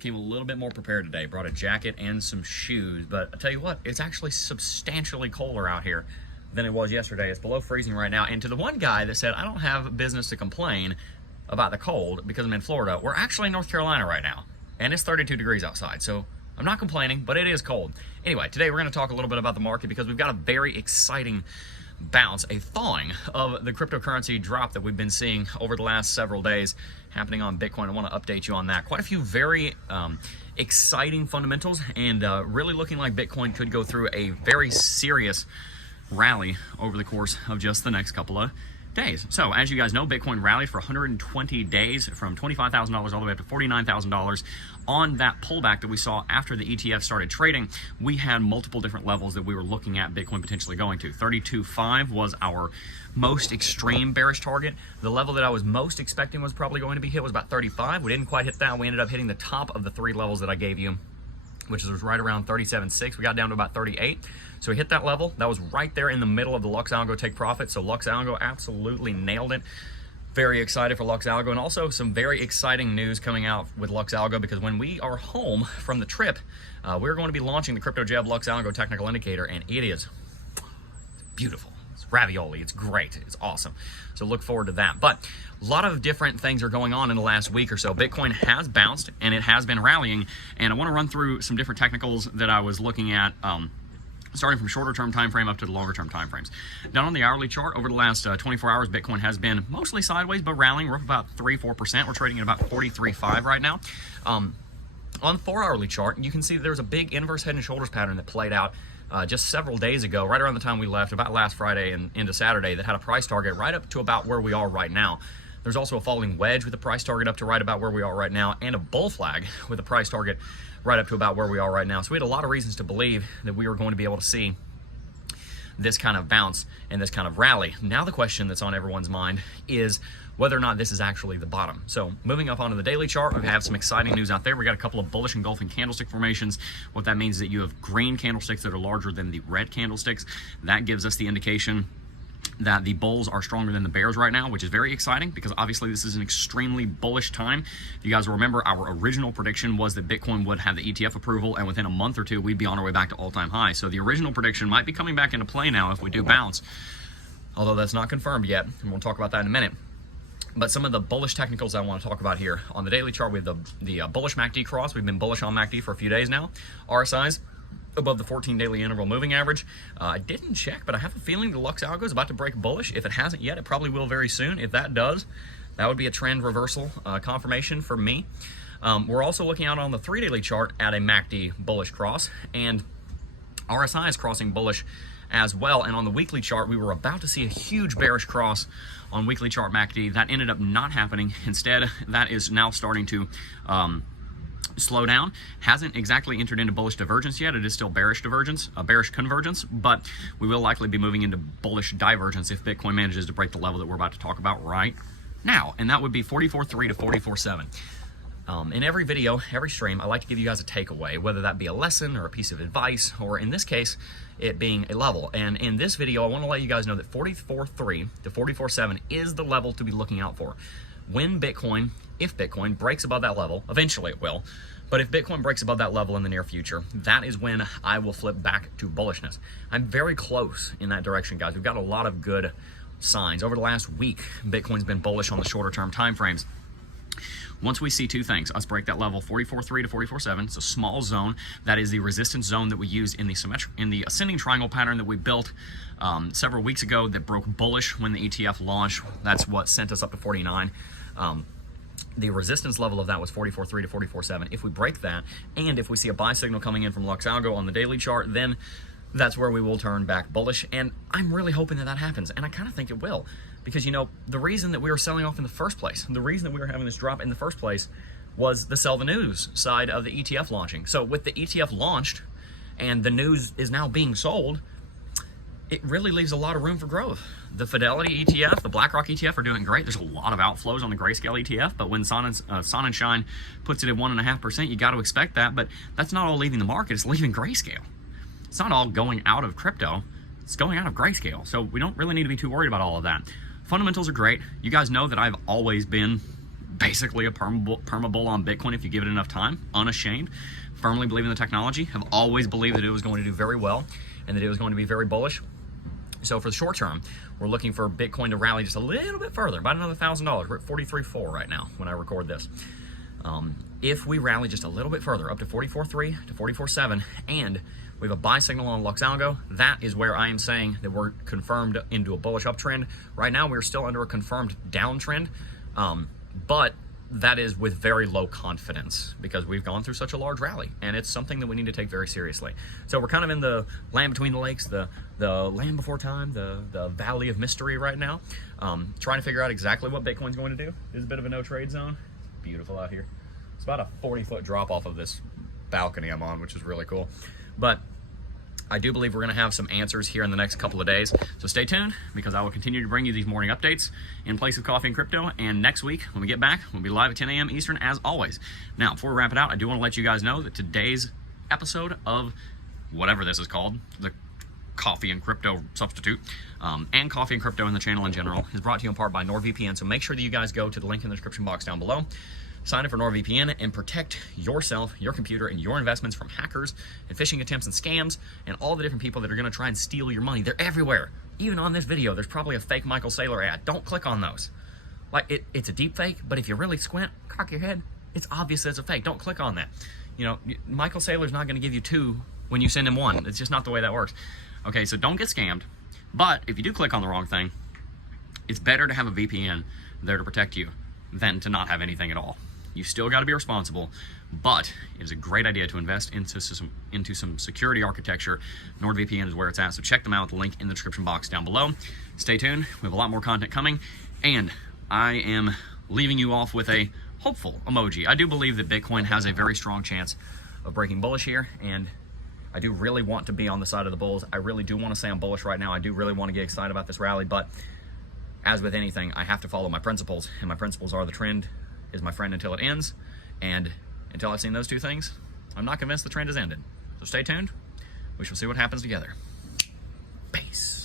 Came a little bit more prepared today. Brought a jacket and some shoes, but I tell you what, it's actually substantially colder out here than it was yesterday. It's below freezing right now. And to the one guy that said, I don't have business to complain about the cold because I'm in Florida, we're actually in North Carolina right now, and it's 32 degrees outside. So I'm not complaining, but it is cold. Anyway, today we're going to talk a little bit about the market because we've got a very exciting bounce, a thawing of the cryptocurrency drop that we've been seeing over the last several days happening on Bitcoin. I want to update you on that. Quite a few very exciting fundamentals, and really looking like Bitcoin could go through a very serious rally over the course of just the next couple of days. So as you guys know, Bitcoin rallied for 120 days from $25,000 all the way up to $49,000. On that pullback that we saw after the ETF started trading, we had multiple different levels that we were looking at Bitcoin potentially going to. 32.5 was our most extreme bearish target. The level that I was most expecting was probably going to be hit was about 35. We didn't quite hit that. We ended up hitting the top of the three levels that I gave you, which was right around 37.6. We got down to about 38. So we hit that level. That was right there in the middle of the Lux Algo take profit. So Lux Algo absolutely nailed it. Very excited for Lux Algo, and also some very exciting news coming out with Lux Algo, because when we are home from the trip, we're going to be launching the Crypto Jeb Lux Algo technical indicator, and it is beautiful. It's ravioli. It's great. It's awesome. So look forward to that. But a lot of different things are going on in the last week or so. Bitcoin has bounced and it has been rallying, and I want to run through some different technicals that I was looking at, starting from shorter term time frame up to the longer term time frames. Down on the hourly chart, over the last 24 hours, Bitcoin has been mostly sideways but rallying. We're up about 3-4%. We're trading at about 43.5 right now. On the 4-hourly chart, you can see there's a big inverse head and shoulders pattern that played out just several days ago, right around the time we left, about last Friday and into Saturday, that had a price target right up to about where we are right now. There's also a falling wedge with a price target up to right about where we are right now, and a bull flag with a price target right up to about where we are right now. So we had a lot of reasons to believe that we were going to be able to see this kind of bounce and this kind of rally. Now the question that's on everyone's mind is whether or not this is actually the bottom. So moving up onto the daily chart, we have some exciting news out there. We got a couple of bullish engulfing candlestick formations. What that means is that you have green candlesticks that are larger than the red candlesticks. That gives us the indication that the bulls are stronger than the bears right now, which is very exciting because obviously this is an extremely bullish time. If you guys remember, our original prediction was that Bitcoin would have the ETF approval, and within a month or two, we'd be on our way back to all-time high. So the original prediction might be coming back into play now if we do bounce, although that's not confirmed yet, and we'll talk about that in a minute. But some of the bullish technicals I want to talk about here. On the daily chart, we have the bullish MACD cross. We've been bullish on MACD for a few days now. RSI's above the 14 daily interval moving average. I didn't check, but I have a feeling the Lux Algo is about to break bullish. If it hasn't yet, it probably will very soon. If that does, that would be a trend reversal confirmation for me. We're also looking out on the 3 daily chart at a MACD bullish cross, and RSI is crossing bullish as well. And on the weekly chart, we were about to see a huge bearish cross on weekly chart MACD. That ended up not happening. Instead, that is now starting to slow down. Hasn't exactly entered into bullish divergence yet. It is still bearish divergence, bearish convergence, but we will likely be moving into bullish divergence if Bitcoin manages to break the level that we're about to talk about right now, and that would be 44.3 to 44.7. In every video, every stream, I like to give you guys a takeaway, whether that be a lesson or a piece of advice, or in this case, it being a level. And in this video, I want to let you guys know that 44.3 to 44.7 is the level to be looking out for. When Bitcoin, if Bitcoin breaks above that level, eventually it will, but if Bitcoin breaks above that level in the near future, that is when I will flip back to bullishness. I'm very close in that direction, guys. We've got a lot of good signs. Over the last week, Bitcoin's been bullish on the shorter term time frames. Once we see two things, us break that level 44.3 to 44.7, it's a small zone. That is the resistance zone that we used in the ascending triangle pattern that we built several weeks ago that broke bullish when the ETF launched. That's what sent us up to 49. The resistance level of that was 44.3 to 44.7. If we break that, and if we see a buy signal coming in from Lux Algo on the daily chart, then that's where we will turn back bullish. And I'm really hoping that that happens, and I kind of think it will. Because, you know, the reason that we were selling off in the first place, the reason that we were having this drop in the first place was the sell the news side of the ETF launching. So with the ETF launched and the news is now being sold, it really leaves a lot of room for growth. The Fidelity ETF, the BlackRock ETF are doing great. There's a lot of outflows on the Grayscale ETF, but when Sun and Shine puts it at 1.5%, you got to expect that. But that's not all leaving the market, it's leaving Grayscale. It's not all going out of crypto, it's going out of Grayscale. So we don't really need to be too worried about all of that. Fundamentals are great. You guys know that I've always been basically a perma bull on Bitcoin if you give it enough time, unashamed. Firmly believe in the technology. Have always believed that it was going to do very well and that it was going to be very bullish. So for the short term, we're looking for Bitcoin to rally just a little bit further, about another $1,000. We're at 43.4 right now when I record this. If we rally just a little bit further, up to 44.3 to 44.7, and we have a buy signal on Lux Algo, that is where I am saying that we're confirmed into a bullish uptrend. Right now, we're still under a confirmed downtrend, but that is with very low confidence because we've gone through such a large rally, and it's something that we need to take very seriously. So we're kind of in the land between the lakes, the land before time, the valley of mystery right now, trying to figure out exactly what Bitcoin's going to do. It's a bit of a no trade zone. It's beautiful out here. It's about a 40-foot drop off of this balcony I'm on, which is really cool. But I do believe we're going to have some answers here in the next couple of days. So stay tuned because I will continue to bring you these morning updates in place of coffee and crypto. And next week, when we get back, we'll be live at 10 a.m. Eastern as always. Now, before we wrap it out, I do want to let you guys know that today's episode of whatever this is called, the Coffee and Crypto Substitute, and Coffee and Crypto in the channel in general, is brought to you in part by NordVPN. So make sure that you guys go to the link in the description box down below. Sign up for NordVPN and protect yourself, your computer, and your investments from hackers and phishing attempts and scams and all the different people that are going to try and steal your money. They're everywhere. Even on this video, there's probably a fake Michael Saylor ad. Don't click on those. Like, it's a deep fake, but if you really squint, cock your head, it's obvious it's a fake. Don't click on that. You know, Michael Saylor's not going to give you 2 when you send him 1. It's just not the way that works. Okay, so don't get scammed. But if you do click on the wrong thing, it's better to have a VPN there to protect you than to not have anything at all. You still got to be responsible, but it is a great idea to invest into some security architecture. NordVPN is where it's at, so check them out. The link in the description box down below. Stay tuned. We have a lot more content coming, and I am leaving you off with a hopeful emoji. I do believe that Bitcoin has a very strong chance of breaking bullish here, and I do really want to be on the side of the bulls. I really do want to say I'm bullish right now. I do really want to get excited about this rally, but as with anything, I have to follow my principles, and my principles are the trend is my friend until it ends, and until I've seen those 2 things, I'm not convinced the trend has ended. So stay tuned. We shall see what happens together. Peace.